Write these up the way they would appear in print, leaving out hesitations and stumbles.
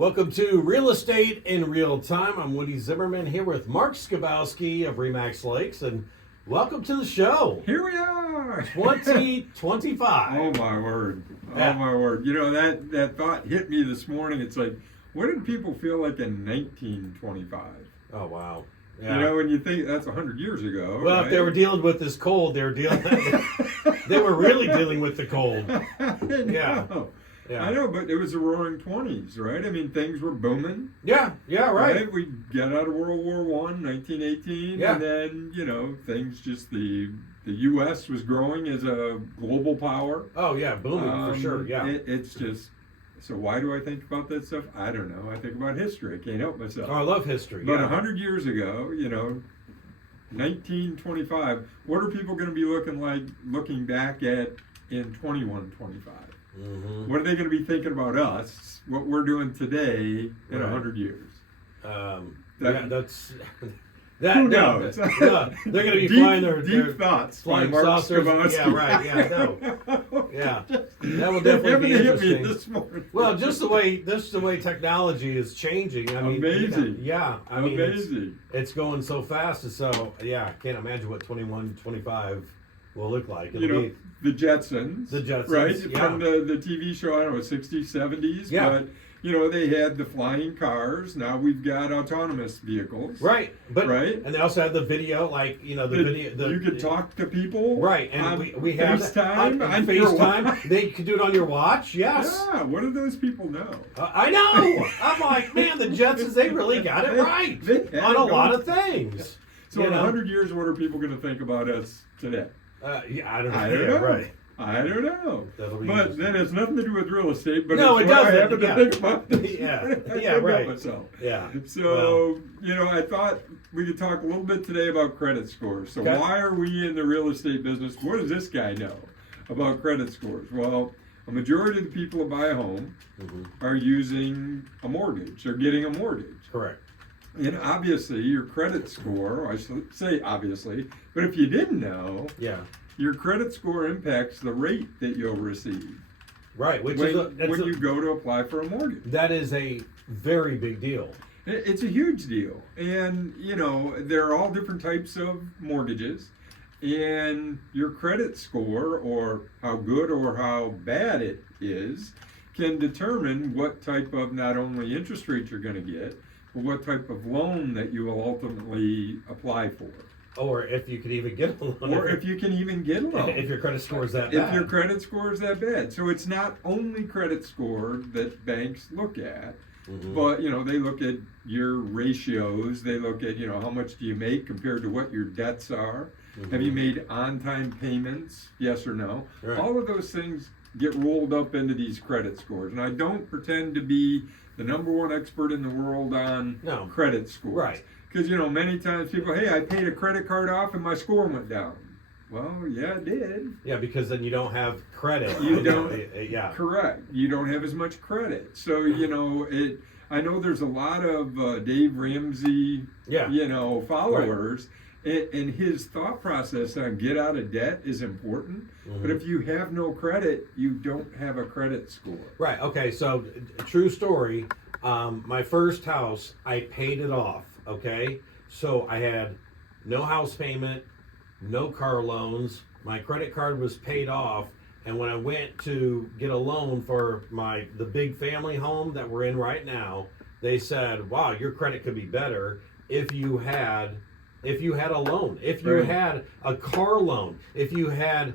Welcome to Real Estate in Real Time. I'm Woody Zimmerman here with Mark Skabowski of Remax Lakes, and welcome to the show. Here we are. 2025. Oh my word. Yeah. Oh my word. You know, that thought hit me this morning. It's like, what did people feel like in 1925? Oh, wow. You know, when you think that's 100 years ago. Well, right? if they were dealing with this cold, they were really dealing with the cold. Yeah. Yeah. I know, but it was the roaring 20s, right? I mean, things were booming. Yeah, right. We got out of World War I, 1918, Yeah. and then, you know, things just, the U.S. was growing as a global power. Oh, yeah, booming for sure, yeah. It's just, so why do I think about that stuff? I don't know. I think about history. I can't help myself. Oh, I love history. But yeah. 100 years ago, you know, 1925, what are people going to be looking back at in 2125? Mm-hmm. What are they going to be thinking about us, what we're doing today in 100 years? That's... Who knows? No, they're going to be deep, flying their deep thoughts. flying Mark saucers. Skabowski. Yeah, right. Yeah, no. Yeah, that will It definitely be hit me interesting. this morning. Well, just the way technology is changing. I mean, Amazing. yeah, I mean, Amazing. it's going so fast, and so yeah, I can't imagine what 21, 25 will look like. It'll You know, be the Jetsons. The Jetsons, Right? yeah. From the TV show, I don't know, 60s, 70s. Yeah. But, you know, they had the flying cars. Now we've got autonomous vehicles. right, but Right. and they also have the video, like the video. You could talk to people. Right, and on we have FaceTime. on FaceTime. They could do it on your watch. Yes. Yeah, what do those people know? I know. I'm like, man, the Jetsons, they really got it right They had on it a lot going. of things. So You in know? 100 years, what are people going to think about us today? Yeah, I don't know. I don't Yeah, know. Right. I don't know. That'll be But interesting. that has nothing to do with real estate. But No, it's it what I doesn't, happen yeah. to think about this. Yeah. I Yeah, think about right. myself. Yeah. So, you know, I thought we could talk a little bit today about credit scores. So Okay. why are we in the real estate business? What does this guy know about credit scores? Well, a majority of the people that buy a home Mhm. are using a mortgage. They're getting a mortgage. Correct. And obviously, your credit score, I should say obviously, but if you didn't know, Yeah. your credit score impacts the rate that you'll receive Right. Which when, is when you go to apply for a mortgage. that is a very big deal. It's a huge deal. And, you know, there are all different types of mortgages. And your credit score, or how good or how bad it is, can determine what type of not only interest rate you're going to get, but what type of loan that you will ultimately apply for. Or if you could even get a loan. Or if you can even get a loan. if your credit score is that If bad. your credit score is that bad. So it's not only credit score that banks look at, Mhm. but, you know, they look at your ratios. They look at, you know, how much do you make compared to what your debts are. Have you Mhm. made on-time payments? Yes or no? Right. All of those things get rolled up into these credit scores. And I don't pretend to be the number one expert in the world on No. credit scores. Right. Because, you know, many times people, hey, I paid a credit card off and my score went down. Well, yeah, it did. Yeah, because then you don't have credit. You don't. Yeah. Correct. You don't have as much credit. So, you know, I know there's a lot of Dave Ramsey, Yeah. you know, followers. And his thought process on get out of debt is important. Mhm. But if you have no credit, you don't have a credit score. Right. Okay. So, true story. My first house, I paid it off. Okay. So I had no house payment, no car loans. My credit card was paid off. And when I went to get a loan for the big family home that we're in right now, they said, "Wow, your credit could be better if you had a loan, if you Right. had a car loan, if you had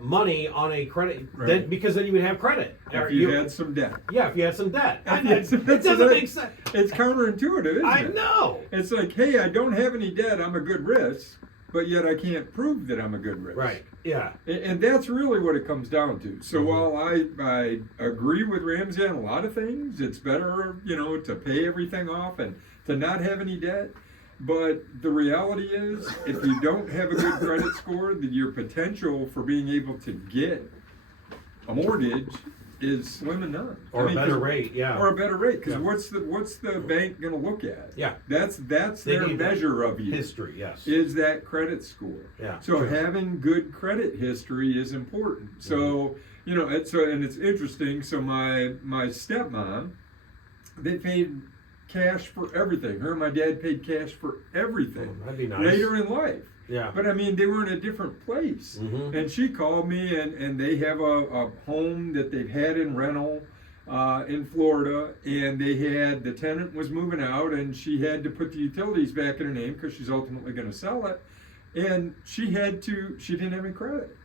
money on a credit, Right. because then you would have credit. Or If you had some debt. yeah, if you had some debt. It's- It doesn't make sense. It's counterintuitive, isn't I it? know. It's like, hey, I don't have any debt, I'm a good risk, but yet I can't prove that I'm a good risk. Right. Yeah. And that's really what it comes down to. So Mhm. while I agree with Ramsey on a lot of things, it's better, you know, to pay everything off and to not have any debt. But the reality is, if you don't have a good credit score, then your potential for being able to get a mortgage is slim and none. Or a better 'cause- rate. Yeah. Or a better rate, because Yeah. what's the bank going to look at? Yeah. That's They their need measure of you. History. Yes. Is that credit score? Yeah. So True. having good credit history is important. So Mm-hmm. you know, it's interesting. So my stepmom they paid cash for everything. Her and my dad paid cash for everything. That'd be nice. Later in life. Yeah. But I mean, they were in a different place. Mhm. And she called me, and they have a home that they've had in rental in Florida, and the tenant was moving out, and she had to put the utilities back in her name because she's ultimately going to sell it. And she didn't have any credit.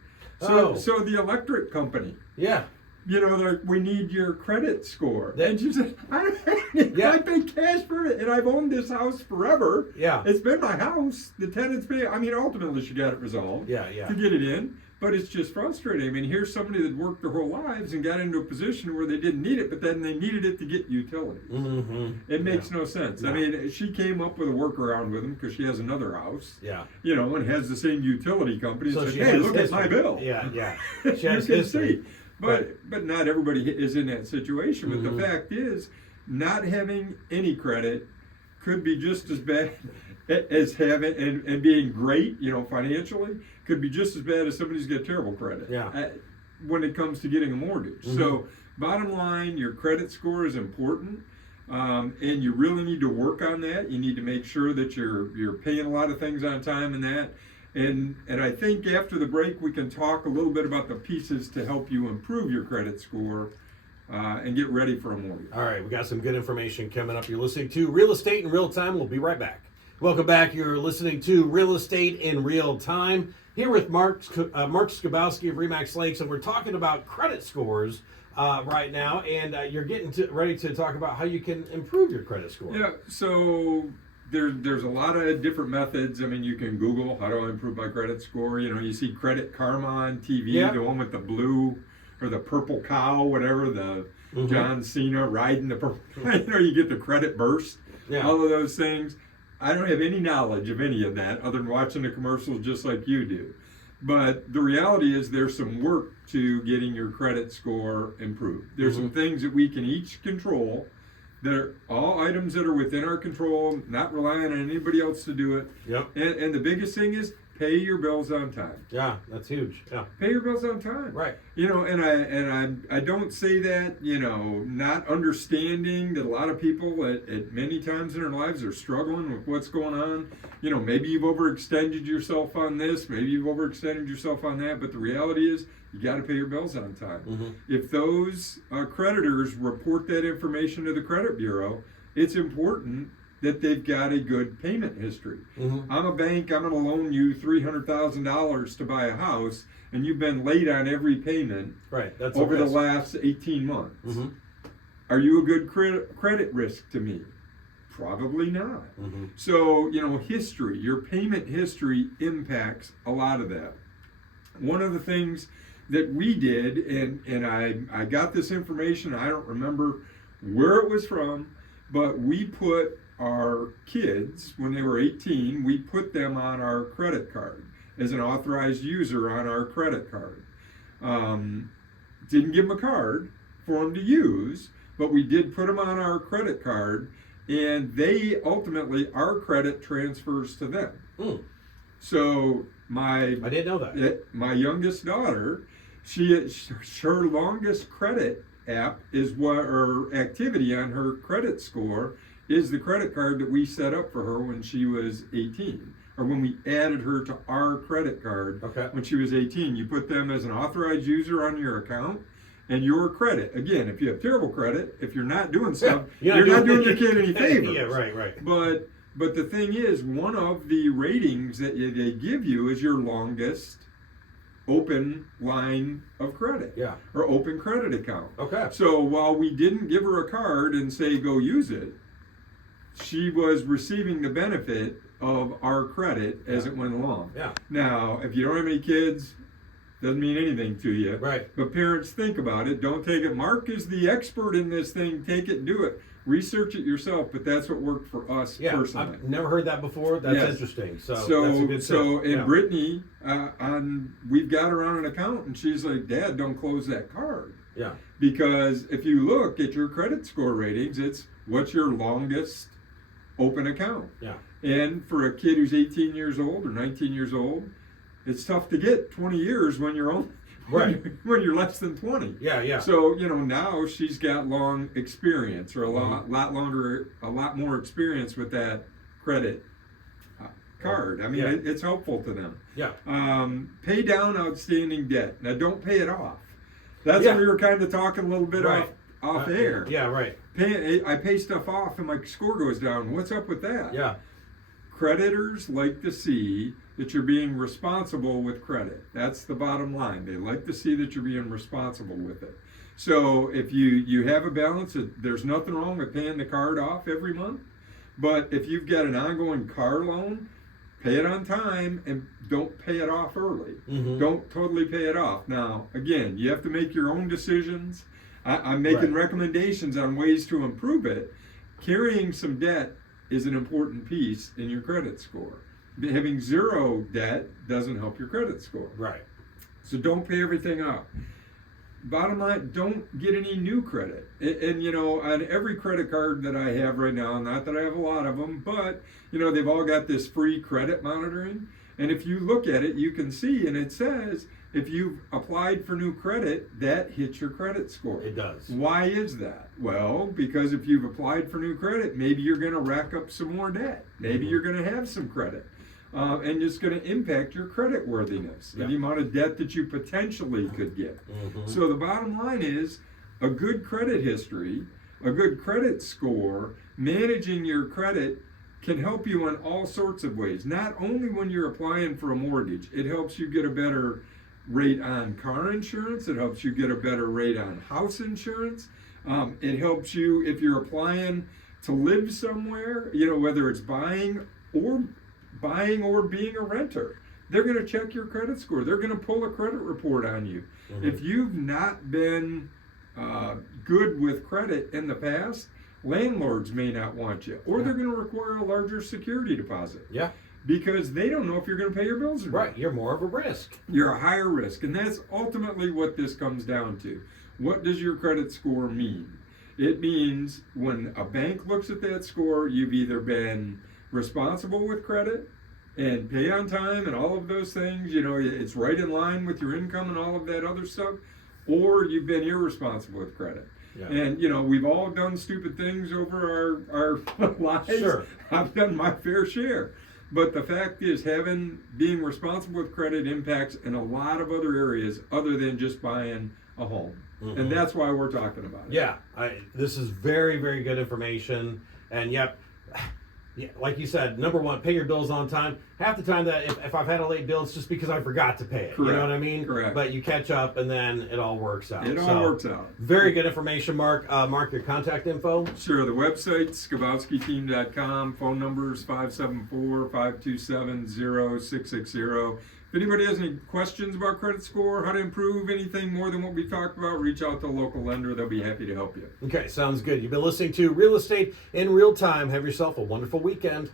Oh. So the electric company, Yeah. you know, they're like, we need your credit score. That- And she said, I don't have any. Yeah. I pay cash for it, and I've owned this house forever. Yeah. It's been my house. The tenants pay. I mean, ultimately, she got it resolved Yeah. Yeah. to get it in, but it's just frustrating. I mean, here's somebody that worked their whole lives and got into a position where they didn't need it, but then they needed it to get utilities. Mm-hmm. It makes no sense. I No. mean, she came up with a workaround with them because she has another house, Yeah. you know, and has the same utility company. So And she said, hey, has look at my history. bill. Yeah. Yeah. You She has can history. see. But not everybody is in that situation. But Mhm. the fact is, not having any credit could be just as bad as having and being great, you know, financially, could be just as bad as somebody's got terrible credit. Yeah. When it comes to getting a mortgage. Mhm. So, bottom line, your credit score is important. And you really need to work on that. You need to make sure that you're paying a lot of things on time and that. And I think after the break we can talk a little bit about the pieces to help you improve your credit score and get ready for a mortgage. All right, we got some good information coming up. You're listening to Real Estate in Real Time. We'll be right back. Welcome back. You're listening to Real Estate in Real Time. Here with Mark Skabowski of Remax Lakes, and we're talking about credit scores right now. And you're getting ready to talk about how you can improve your credit score. Yeah, so there's a lot of different methods. I mean, you can Google how do I improve my credit score. You know, you see Credit Karma on TV, Yeah. the one with the blue or the purple cow, whatever, the Mhm. John Cena riding the purple. You know, you get the credit burst, Yeah. all of those things. I don't have any knowledge of any of that other than watching the commercials just like you do. But the reality is there's some work to getting your credit score improved. There's some things that we can each control that are all items that are within our control, not relying on anybody else to do it. Yep. And the biggest thing is pay your bills on time. Yeah, that's huge. Yeah. Pay your bills on time. Right. You know, and I don't say that, you know, not understanding that a lot of people at many times in their lives are struggling with what's going on. You know, maybe you've overextended yourself on this, maybe you've overextended yourself on that, but the reality is you got to pay your bills on time. Mhm. If those creditors report that information to the credit bureau, it's important that they've got a good payment history. Mhm. I'm a bank, I'm going to loan you $300,000 to buy a house, and you've been late on every payment Right. That's over a the risk. last 18 months. Mhm. Are you a good credit risk to me? Probably not. Mhm. So, you know, history, your payment history impacts a lot of that. One of the things that we did, and I got this information, I don't remember where it was from, but we put our kids, when they were 18, we put them on our credit card as an authorized user on our credit card. Didn't give them a card for them to use, but we did put them on our credit card, and they ultimately, our credit transfers to them. Mm. So I didn't know that. my youngest daughter, her longest credit app is what, or activity on her credit score is the credit card that we set up for her when she was 18, or when we added her to our credit card Okay. when she was 18. You put them as an authorized user on your account, and your credit, again, if you have terrible credit, if you're not doing stuff, you're not doing your kid any favors. Yeah, right. But the thing is, one of the ratings that they give you is your longest open line of credit. Yeah. Or open credit account. Okay. So while we didn't give her a card and say go use it, she was receiving the benefit of our credit as Yeah. it went along. Yeah. Now, if you don't have any kids, doesn't mean anything to you. Right. But parents, think about it. Don't take it. Mark is the expert in this thing. Take it and do it. Research it yourself. But that's what worked for us Yeah. personally. I've never heard that before. That's Yes. interesting. So that's a good So tip. and Yeah. Brittany, we've got her on an account, and she's like, Dad, don't close that card. Yeah. Because if you look at your credit score ratings, it's what's your longest open account. Yeah. And for a kid who's 18 years old or 19 years old, it's tough to get 20 years when you're Right. when you're less than 20. Yeah, yeah. So, now she's got long experience, or a lot more experience with that credit card. I mean, Yeah. it's helpful to them. Yeah. Pay down outstanding debt. Now, don't pay it off. That's Yeah. what we were kind of talking a little bit Right. off air. Yeah, right. I pay stuff off and my score goes down. What's up with that? Yeah. Creditors like to see that you're being responsible with credit. That's the bottom line. They like to see that you're being responsible with it. So if you have a balance, there's nothing wrong with paying the card off every month. But if you've got an ongoing car loan, pay it on time and don't pay it off early. Mhm. Don't totally pay it off. Now, again, you have to make your own decisions. I'm making Right. recommendations on ways to improve it. Carrying some debt is an important piece in your credit score. Having zero debt doesn't help your credit score. Right. So don't pay everything off. Bottom line, don't get any new credit. And on every credit card that I have right now, not that I have a lot of them, but they've all got this free credit monitoring. And if you look at it, you can see, and it says if you've applied for new credit, that hits your credit score. It does. Why is that? Well, because if you've applied for new credit, maybe you're going to rack up some more debt. Maybe Mhm. you're going to have some credit. And it's going to impact your credit worthiness, Yeah. the amount of debt that you potentially could get. Mhm. So the bottom line is a good credit history, a good credit score, managing your credit can help you in all sorts of ways. Not only when you're applying for a mortgage, it helps you get a better rate on car insurance, it helps you get a better rate on house insurance. It helps you if you're applying to live somewhere, whether it's buying or being a renter. They're going to check your credit score. They're going to pull a credit report on you. Mhm. If you've not been good with credit in the past, landlords may not want you, or they're going to require a larger security deposit Yeah. because they don't know if you're going to pay your bills or not. Right. You're more of a risk. You're a higher risk, and that's ultimately what this comes down to. What does your credit score mean? It means when a bank looks at that score, you've either been responsible with credit and pay on time and all of those things, it's right in line with your income and all of that other stuff, or you've been irresponsible with credit. Yeah. And we've all done stupid things over our lives. Sure. I've done my fair share. But the fact is, being responsible with credit impacts in a lot of other areas other than just buying a home. Mhm. And that's why we're talking about it. Yeah, this is very, very good information. And yep, yeah, like you said, number one, pay your bills on time. Half the time that if I've had a late bill, it's just because I forgot to pay it. You Correct. know what I mean? Correct. But you catch up and then it all works out. It all So, works out. Very good information, Mark. Mark, your contact info. Sure, the website, skabowskiteam.com, phone numbers 574-527-0660. If anybody has any questions about credit score, how to improve anything more than what we talked about, reach out to a local lender. They'll be happy to help you. Okay, sounds good. You've been listening to Real Estate in Real Time. Have yourself a wonderful weekend.